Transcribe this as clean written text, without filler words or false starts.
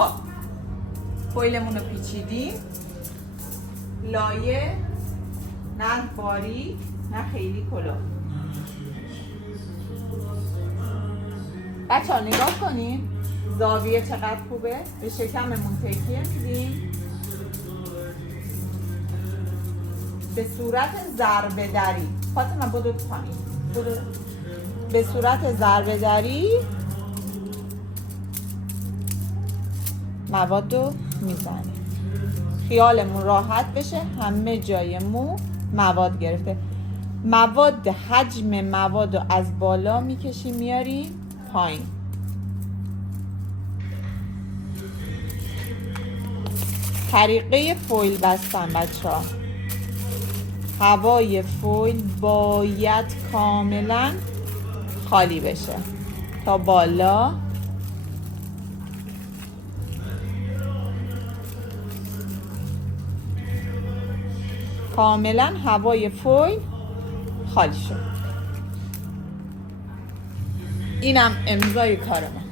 خب فویلمون رو پیچیدیم، لایه نه باریک نه خیلی کلاه. بچه ها نگاه کنیم زاویه چقدر خوبه. به شکممون تکیه میدیم به صورت ضربه دری. فاطمه بدو پایین، به صورت ضربه دری مواد رو میزنیم، خیالمون راحت بشه همه جای مو مواد گرفته. حجم مواد رو از بالا میکشیم میاریم پایین. طریقه فویل بستن بچه ها، هوای فویل باید کاملا خالی بشه تا بالا. کاملا هوای فویل خالی شد. اینم امضای کار ما.